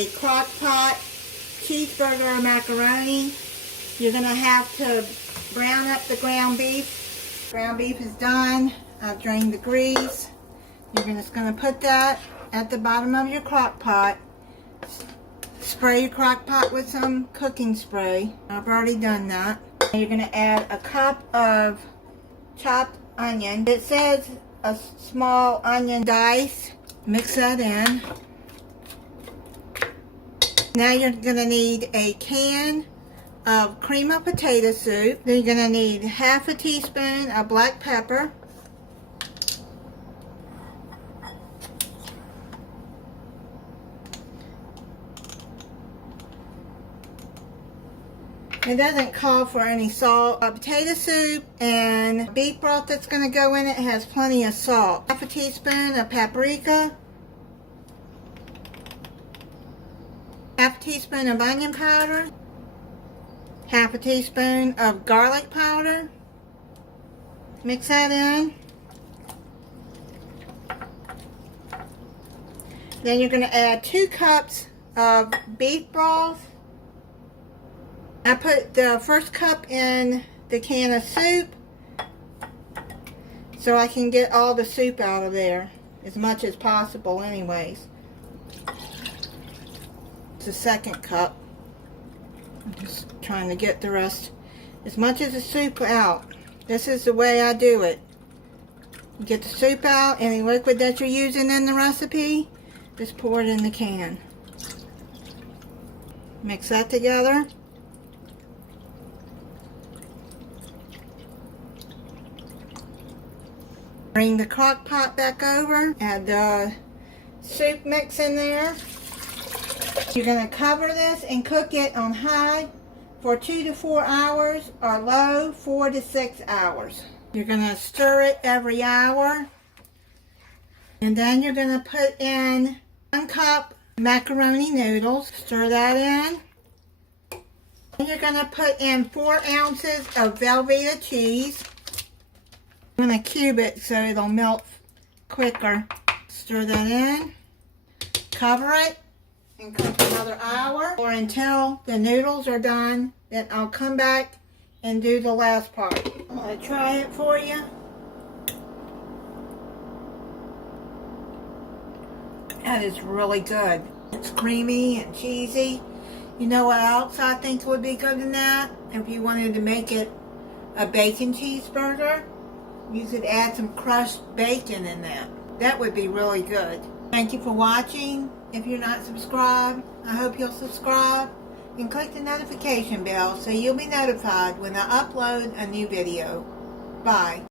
a crock pot cheeseburger macaroni. You're going to have to brown up the ground beef. Ground beef is done. I've drained the grease. You're just going to put that at the bottom of your crock pot. Spray your crock pot with some cooking spray. I've already done that. You're going to add a cup of chopped onion. It says a small onion dice. Mix that in. Now you're going to need a can of cream of potato soup. Then you're going to need half a teaspoon of black pepper. It doesn't call for any salt. Potato soup and beef broth that's going to go in it has plenty of salt. Half a teaspoon of paprika. Half a teaspoon of onion powder. Half a teaspoon of garlic powder. Mix that in. Then you're going to add 2 cups of beef broth. I put the first cup in the can of soup so I can get all the soup out of there as much as possible anyways. It's the second cup. I'm just trying to get the rest as much as the soup out. This is the way I do it. Get the soup out, any liquid that you're using in the recipe, just pour it in the can. Mix that together. Bring the crock pot back over, add the soup mix in there. You're going to cover this and cook it on high for 2 to 4 hours or low 4 to 6 hours. You're going to stir it every hour. And then you're going to put in 1 cup macaroni noodles. Stir that in. And you're going to put in 4 ounces of Velveeta cheese. I'm going to cube it so it'll melt quicker. Stir that in. Cover it and cook another hour or until the noodles are done. Then I'll come back and do the last part. I'm going to try it for you. That is really good. It's creamy and cheesy. You know what else I think would be good in that? If you wanted to make it a bacon cheeseburger, you could add some crushed bacon in that. That would be really good. Thank you for watching. If you're not subscribed, I hope you'll subscribe and click the notification bell so you'll be notified when I upload a new video. Bye.